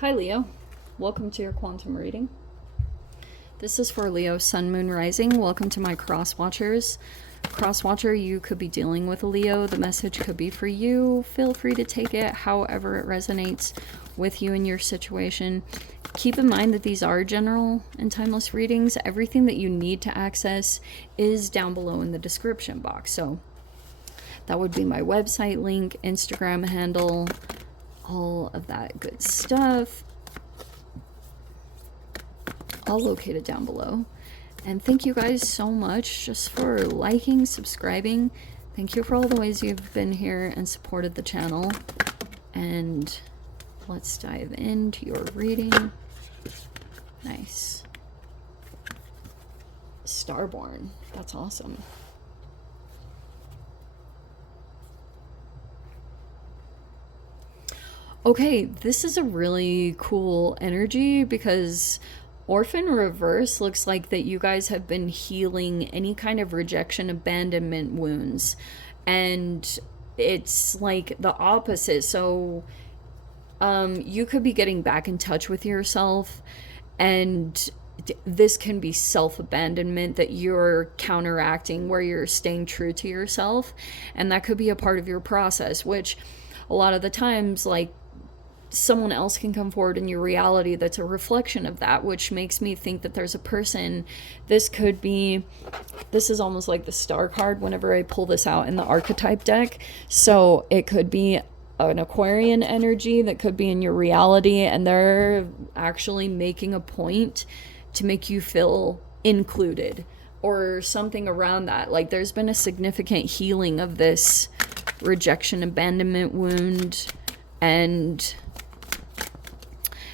Hi Leo, welcome to your quantum reading. This is for Leo Sun Moon Rising. Welcome to my cross watchers. Cross watcher, you could be dealing with a Leo. The message could be for you. Feel free to take it however it resonates with you and your situation. Keep in mind that these are general and timeless readings. Everything that you need to access is down below in the description box. So that would be my website link, Instagram handle, all of that good stuff, all located down below. And thank you guys so much just for liking, subscribing. Thank you for all the ways you've been here and supported the channel. And let's dive into your reading. Nice. Starborn, that's awesome. Okay, this is a really cool energy because Orphan Reverse looks like that you guys have been healing any kind of rejection, abandonment wounds. And it's like the opposite. So you could be getting back in touch with yourself, and this can be self-abandonment that you're counteracting, where you're staying true to yourself. And that could be a part of your process, which a lot of the times, like, someone else can come forward in your reality that's a reflection of that, which makes me think that there's a person. This is almost like the star card whenever I pull this out in the archetype deck. So it could be an Aquarian energy that could be in your reality, and they're actually making a point to make you feel included or something around that. Like, there's been a significant healing of this rejection, abandonment wound. And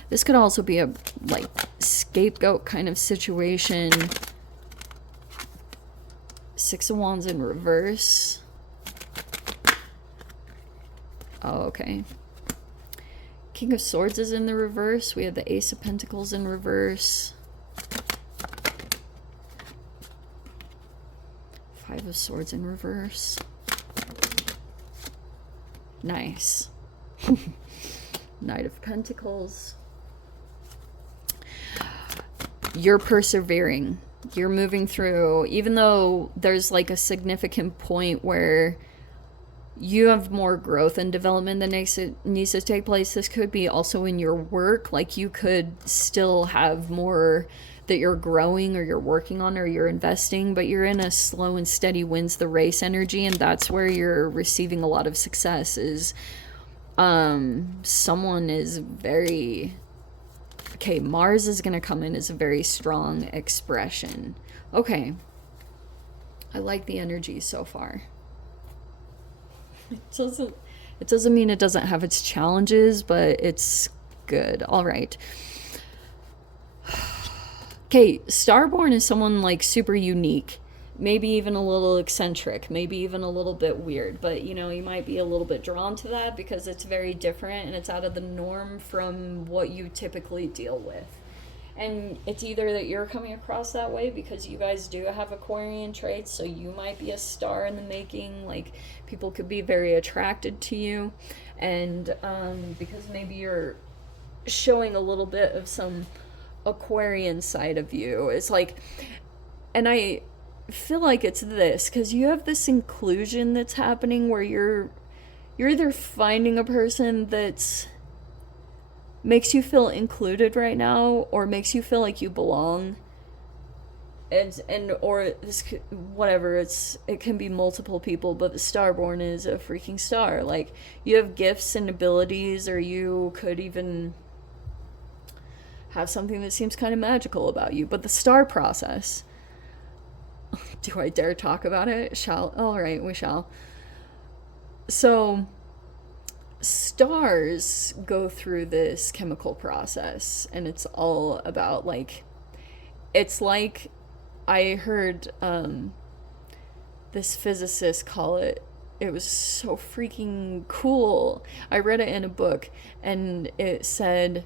this could also be a, like, scapegoat kind of situation. Six of Wands in reverse. Oh, okay. King of Swords is in the reverse. We have the Ace of Pentacles in reverse. Five of Swords in reverse. Nice. Knight of Pentacles. You're persevering. You're moving through, even though there's like a significant point where you have more growth and development that needs to take place. This could be also in your work. Like, you could still have more that you're growing or you're working on or you're investing, but you're in a slow and steady wins the race energy, and that's where you're receiving a lot of success. Is someone is very... Okay, Mars is going to come in as a very strong expression. Okay. I like the energy so far. It doesn't mean it doesn't have its challenges, but it's good. All right. Okay, Starborn is someone like super unique. Maybe even a little eccentric, maybe even a little bit weird, but you know, you might be a little bit drawn to that because it's very different and it's out of the norm from what you typically deal with. And it's either that you're coming across that way because you guys do have Aquarian traits, so you might be a star in the making. Like, people could be very attracted to you, and because maybe you're showing a little bit of some Aquarian side of you. It's like, and I feel like it's this because you have this inclusion that's happening where you're either finding a person that's makes you feel included right now, or makes you feel like you belong, and or this whatever, it can be multiple people, but the Starborn is a freaking star. Like, you have gifts and abilities, or you could even have something that seems kind of magical about you. But the star process, do I dare talk about it? All right, we shall. So stars go through this chemical process, and it's all about, like, it's like, I heard this physicist call it was so freaking cool. I read it in a book, and it said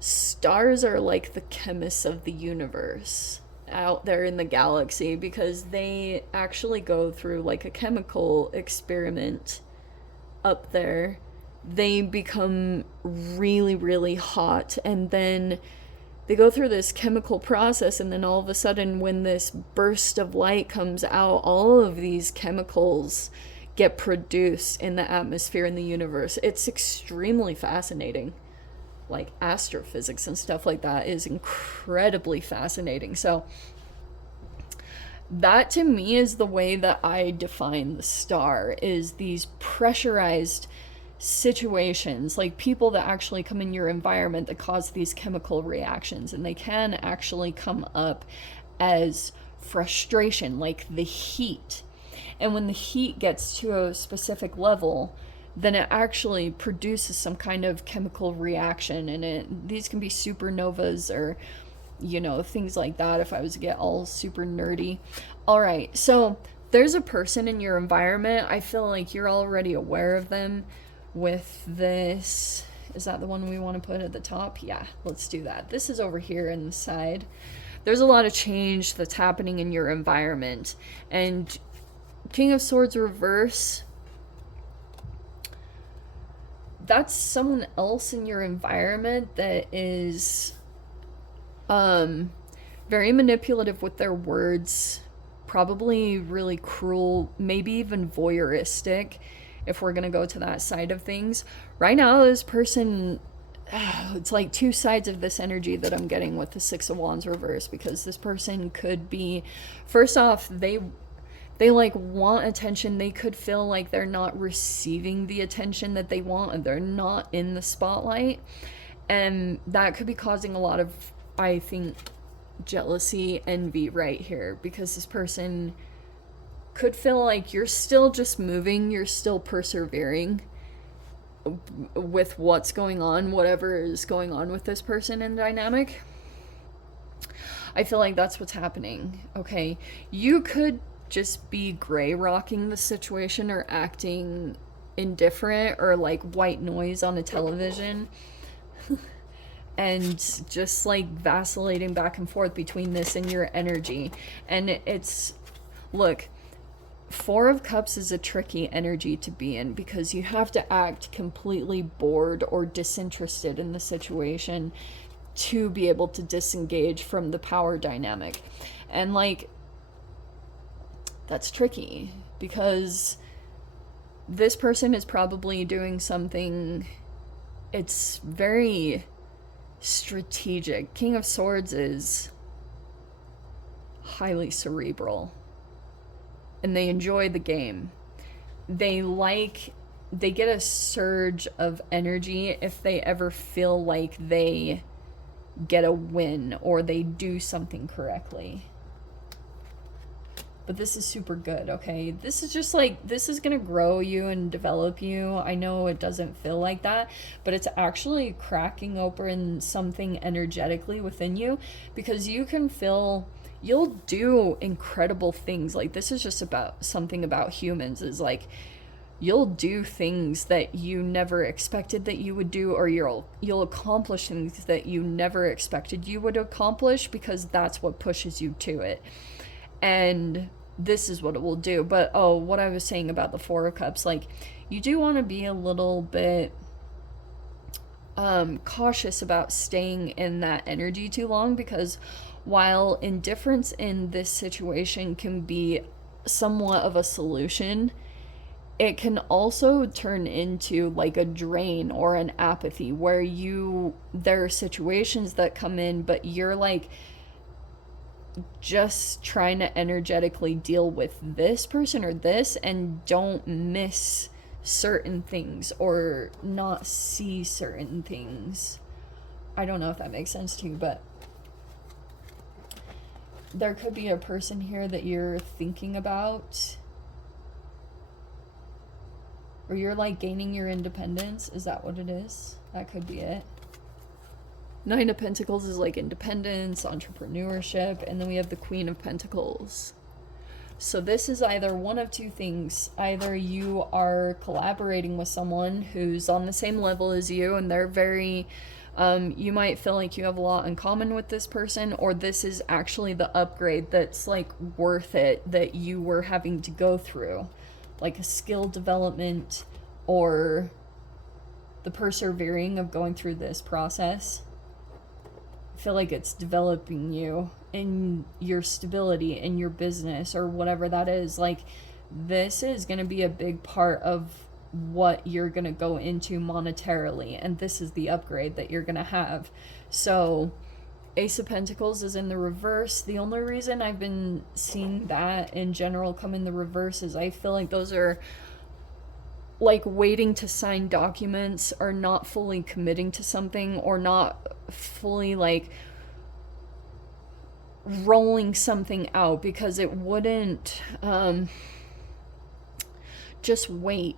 stars are like the chemists of the universe out there in the galaxy, because they actually go through like a chemical experiment up there, they become really, really hot, and then they go through this chemical process, and then all of a sudden when this burst of light comes out, all of these chemicals get produced in the atmosphere in the universe. It's extremely fascinating. Like astrophysics and stuff like that is incredibly fascinating. So that to me is the way that I define the star, is these pressurized situations, like people that actually come in your environment that cause these chemical reactions, and they can actually come up as frustration, like the heat. And when the heat gets to a specific level, then it actually produces some kind of chemical reaction, and these can be supernovas or things like that, if I was to get all super nerdy. All right, so there's a person in your environment. I feel like you're already aware of them with this. Is that the one we want to put at the top? Yeah, let's do that. This is over here in the side. There's a lot of change that's happening in your environment. And King of Swords reverse, that's someone else in your environment that is very manipulative with their words, probably really cruel, maybe even voyeuristic, if we're gonna go to that side of things. Right now, this person, it's like two sides of this energy that I'm getting with the Six of Wands reverse, because this person could be, first off, they like want attention. They could feel like they're not receiving the attention that they want, and they're not in the spotlight, and that could be causing a lot of, I think, jealousy, envy right here, because this person could feel like you're still just moving, you're still persevering with what's going on, whatever is going on with this person in dynamic. I feel like that's what's happening, okay? You could just be gray rocking the situation, or acting indifferent, or like white noise on a television and just like vacillating back and forth between this and your energy. And it's, look, Four of Cups is a tricky energy to be in, because you have to act completely bored or disinterested in the situation to be able to disengage from the power dynamic. And like, that's tricky, because this person is probably doing something, it's very strategic. King of Swords is highly cerebral, and they enjoy the game. They get a surge of energy if they ever feel like they get a win or they do something correctly. But this is super good, okay? This is just like, this is gonna grow you and develop you. I know it doesn't feel like that, but it's actually cracking open something energetically within you, because you can feel, you'll do incredible things. Like, this is just about something about humans, is like, you'll do things that you never expected that you would do, or you'll accomplish things that you never expected you would accomplish, because that's what pushes you to it. And this is what it will do. But what I was saying about the Four of Cups, like, you do want to be a little bit cautious about staying in that energy too long, because while indifference in this situation can be somewhat of a solution, it can also turn into like a drain or an apathy, where there are situations that come in, but you're like just trying to energetically deal with this person or this, and don't miss certain things or not see certain things. I don't know if that makes sense to you, but there could be a person here that you're thinking about, or you're like gaining your independence. Is that what it is? That could be it. Nine of Pentacles is like independence, entrepreneurship, and then we have the Queen of Pentacles. So this is either one of two things. Either you are collaborating with someone who's on the same level as you, and they're very, you might feel like you have a lot in common with this person, or this is actually the upgrade that's like worth it that you were having to go through, like a skill development, or the persevering of going through this process, I feel like it's developing you in your stability in your business or whatever that is. Like, this is going to be a big part of what you're going to go into monetarily, and this is the upgrade that you're going to have. So Ace of Pentacles is in the reverse. The only reason I've been seeing that in general come in the reverse is I feel like those are like waiting to sign documents, or not fully committing to something, or not fully like rolling something out, because it wouldn't just wait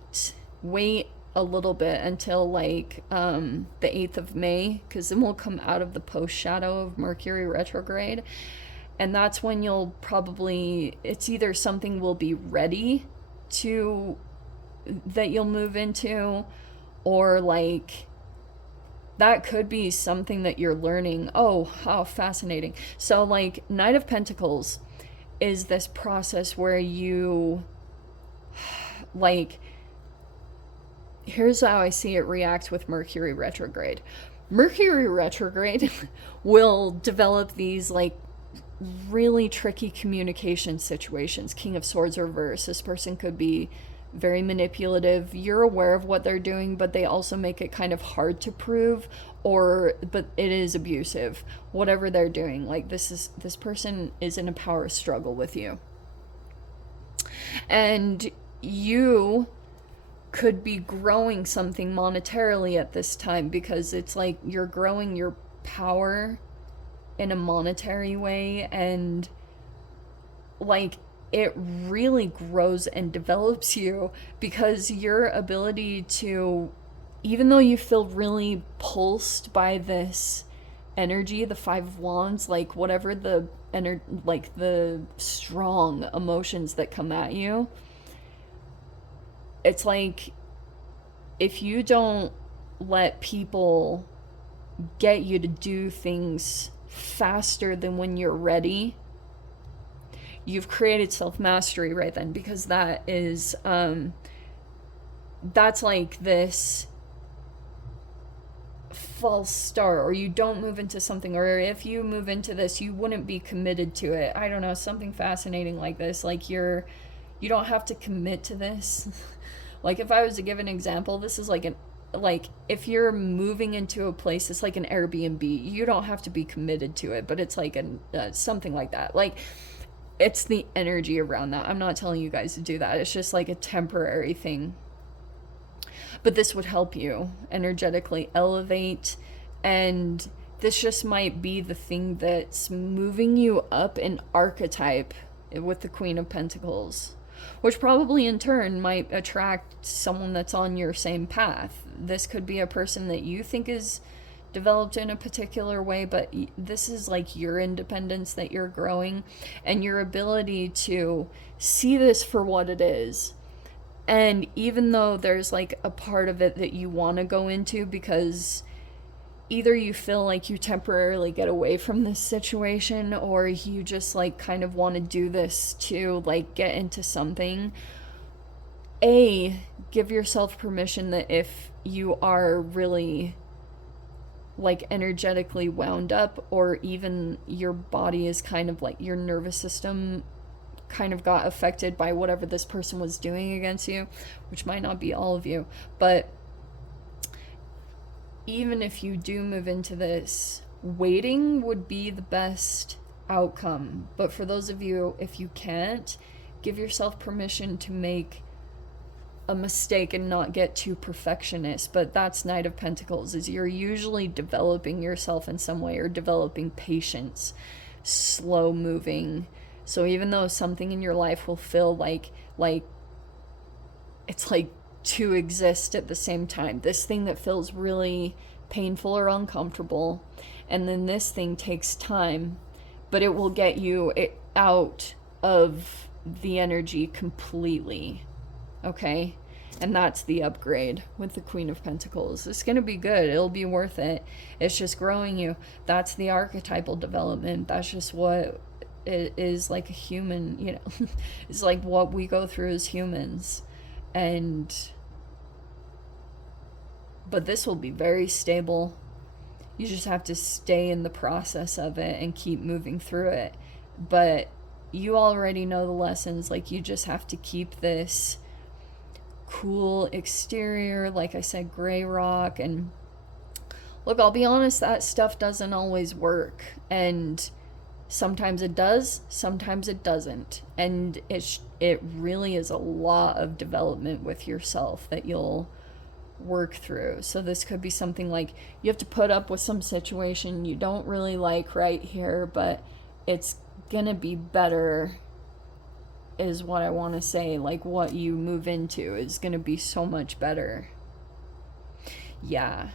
a little bit until like the 8th of May, because then we'll come out of the post shadow of Mercury retrograde, and that's when you'll probably, it's either something will be ready to that you'll move into, or like that could be something that you're learning. Oh, how fascinating. So like Knight of Pentacles is this process where you like, here's how I see it react with Mercury retrograde. Mercury retrograde will develop these like really tricky communication situations. King of Swords reverse. This person could be very manipulative. You're aware of what they're doing, but they also make it kind of hard to prove, but it is abusive. Whatever they're doing, like this person is in a power struggle with you. And you could be growing something monetarily at this time, because it's like you're growing your power in a monetary way, and like it really grows and develops you, because your ability to, even though you feel really pulsed by this energy, the Five of Wands, like whatever the like the strong emotions that come at you, it's like if you don't let people get you to do things faster than when you're ready, you've created self-mastery right then, because that is that's like this false start, or you don't move into something, or if you move into this you wouldn't be committed to it. I don't know, something fascinating like this. Like you don't have to commit to this. Like if I was to give an example, this is like if you're moving into a place, it's like an Airbnb. You don't have to be committed to it, but it's like something like that. Like it's the energy around that. I'm not telling you guys to do that. It's just like a temporary thing. But this would help you energetically elevate, and this just might be the thing that's moving you up in archetype with the Queen of Pentacles, which probably in turn might attract someone that's on your same path. This could be a person that you think is developed in a particular way, but this is like your independence that you're growing, and your ability to see this for what it is. And even though there's like a part of it that you want to go into, because either you feel like you temporarily get away from this situation, or you just like kind of want to do this to like get into something, give yourself permission that if you are really like energetically wound up, or even your body is kind of like your nervous system kind of got affected by whatever this person was doing against you, which might not be all of you, but even if you do move into this, waiting would be the best outcome. But for those of you, if you can't, give yourself permission to make a mistake and not get too perfectionist. But that's Knight of Pentacles, is you're usually developing yourself in some way, or developing patience, slow moving. So even though something in your life will feel like it's like to exist at the same time, this thing that feels really painful or uncomfortable, and then this thing takes time, but it will get you out of the energy completely. Okay? And that's the upgrade with the Queen of Pentacles. It's going to be good. It'll be worth it. It's just growing you. That's the archetypal development. That's just what it is, like a human, you know. It's like what we go through as humans. And but this will be very stable. You just have to stay in the process of it and keep moving through it. But you already know the lessons. Like, you just have to keep this cool exterior, like I said, gray rock. And look, I'll be honest, that stuff doesn't always work, and sometimes it does, sometimes it doesn't. And it really is a lot of development with yourself that you'll work through. So this could be something like you have to put up with some situation you don't really like right here, but it's gonna be better, is what I want to say. Like, what you move into is gonna be so much better. Yeah.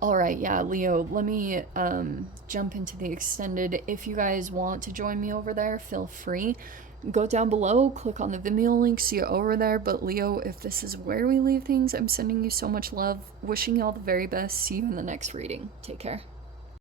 All right, yeah, Leo, let me jump into the extended. If you guys want to join me over there, feel free. Go down below, click on the Vimeo link, see you over there. But Leo, if this is where we leave things, I'm sending you so much love, wishing you all the very best. See you in the next reading. Take care.